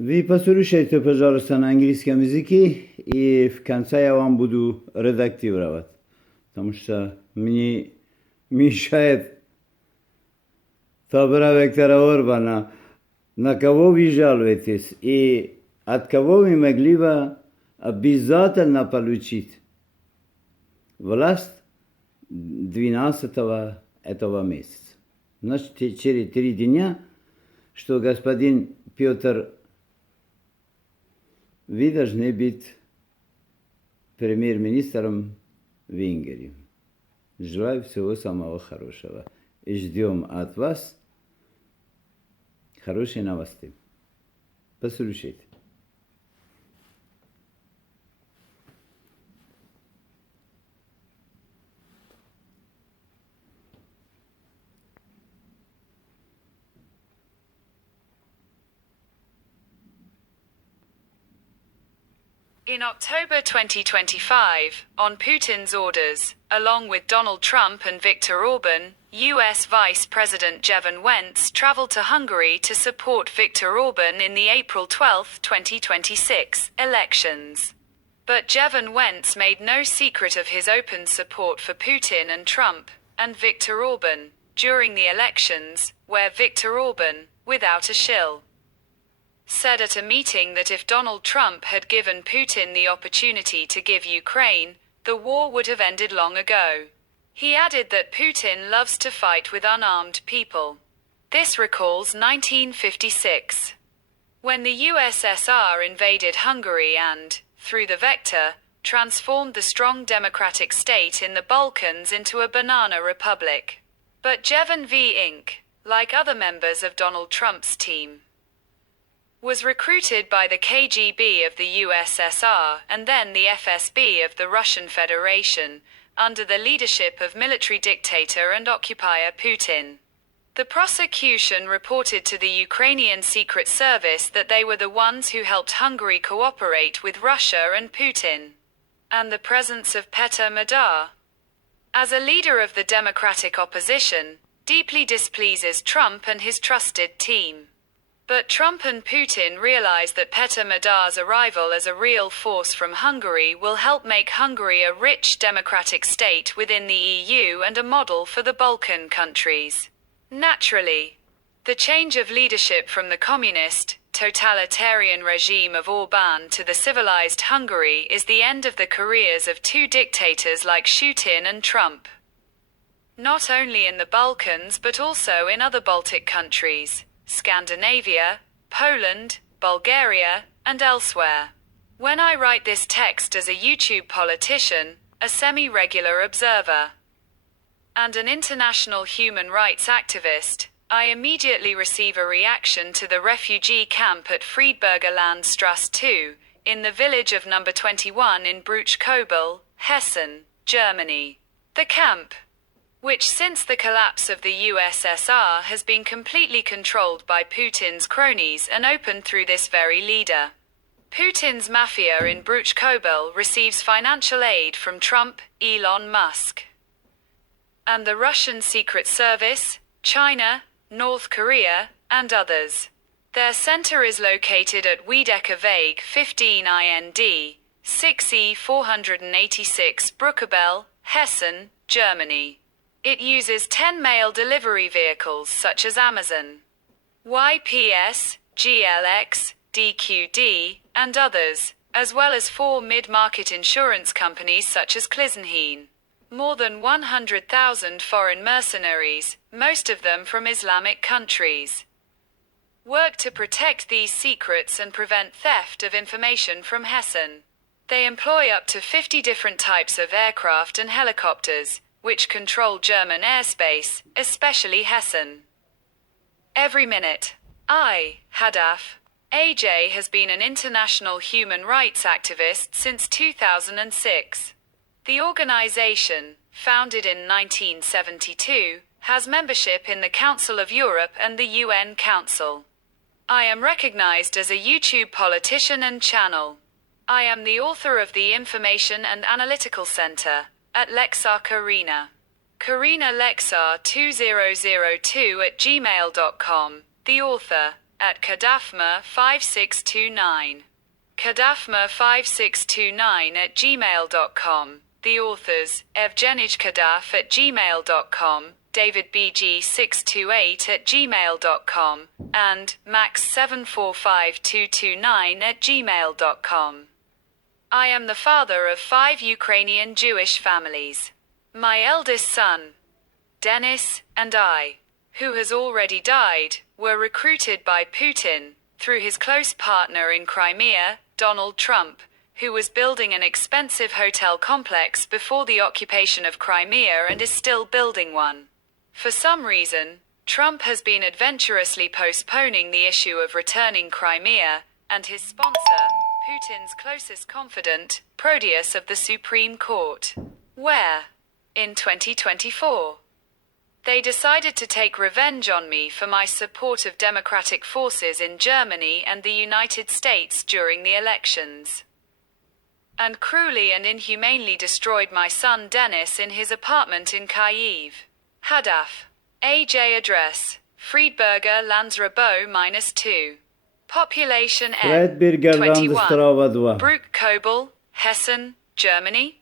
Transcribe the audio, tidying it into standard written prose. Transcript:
Ви послушайте, пожалуйста, на английском языке, и в конце я вам буду редактировать, потому что мне мешает Табора Виктора Орбана, на кого вы жалуетесь и от кого вы могли бы обязательно получить власть 12 этого месяца. Значит, через 3 дня, что господин Петр, вы должны быть премьер-министром Венгрии. Желаю всего самого хорошего. И ждем от вас хорошие новости. Послушайте. In October 2025, on Putin's orders, along with Donald Trump and Viktor Orban, US Vice President Jevon Wentz traveled to Hungary to support Viktor Orban in the April 12, 2026 elections. But Jevon Wentz made no secret of his open support for Putin and Trump, and Viktor Orban, during the elections, where Viktor Orban, without a shill, said at a meeting that if Donald Trump had given Putin the opportunity to give Ukraine, the war would have ended long ago. He added that Putin loves to fight with unarmed people. This recalls 1956, when the USSR invaded Hungary and, through the vector, transformed the strong democratic state in the Balkans into a banana republic. But Jevon V. Inc., like other members of Donald Trump's team, was recruited by the KGB of the USSR and then the FSB of the Russian Federation, under the leadership of military dictator and occupier Putin. The prosecution reported to the Ukrainian Secret Service that they were the ones who helped Hungary cooperate with Russia and Putin. And the presence of Petr Madar, as a leader of the democratic opposition, deeply displeases Trump and his trusted team. But Trump and Putin realize that Petr Madar's arrival as a real force from Hungary will help make Hungary a rich democratic state within the EU and a model for the Balkan countries. Naturally, the change of leadership from the communist, totalitarian regime of Orbán to the civilized Hungary is the end of the careers of two dictators like Putin and Trump. Not only in the Balkans but also in other Baltic countries, Scandinavia, Poland, Bulgaria, and elsewhere. When I write this text as a YouTube politician, a semi-regular observer, and an international human rights activist, I immediately receive a reaction to the refugee camp at Friedberger Landstrasse 2, in the village of number 21 in Bruch-Kobel, Hessen, Germany. The camp, which since the collapse of the USSR has been completely controlled by Putin's cronies and opened through this very leader. Putin's mafia in Bruch-Kobel receives financial aid from Trump, Elon Musk, and the Russian Secret Service, China, North Korea, and others. Their center is located at Wiedeker Weg 15 IND, 6E 486 Bruckabel, Hessen, Germany. It uses 10 mail delivery vehicles such as Amazon, YPS, GLX, DQD, and others, as well as 4 mid-market insurance companies such as Klisenheen. More than 100,000 foreign mercenaries, most of them from Islamic countries, work to protect these secrets and prevent theft of information from Hessen. They employ up to 50 different types of aircraft and helicopters, which control German airspace, especially Hessen. Every minute. Hadaf. AJ has been an international human rights activist since 2006. The organization, founded in 1972, has membership in the Council of Europe and the UN Council. I am recognized as a YouTube politician and channel. I am the author of the Information and Analytical Center at Lexar Karina. Karina Lexar 2002 at gmail.com. The author, at kadafma5629. kadafma5629 at gmail.com. The authors, Evgenij Kadaf at gmail.com, davidbg628 at gmail.com, and max745229 at gmail.com. I am the father of 5 Ukrainian Jewish families. My eldest son, Denis, and I, who has already died, were recruited by Putin, through his close partner in Crimea, Donald Trump, who was building an expensive hotel complex before the occupation of Crimea and is still building one. For some reason, Trump has been adventurously postponing the issue of returning Crimea, and his sponsor, Putin's closest confidant, Proteus of the Supreme Court, where, in 2024, they decided to take revenge on me for my support of democratic forces in Germany and the United States during the elections, and cruelly and inhumanely destroyed my son Denis in his apartment in Kyiv. Hadaf. AJ address, Friedberger Landsrabo -2. Population M. Friedberger 21. Landstraße 2. Bruck Kobel, Hessen, Germany.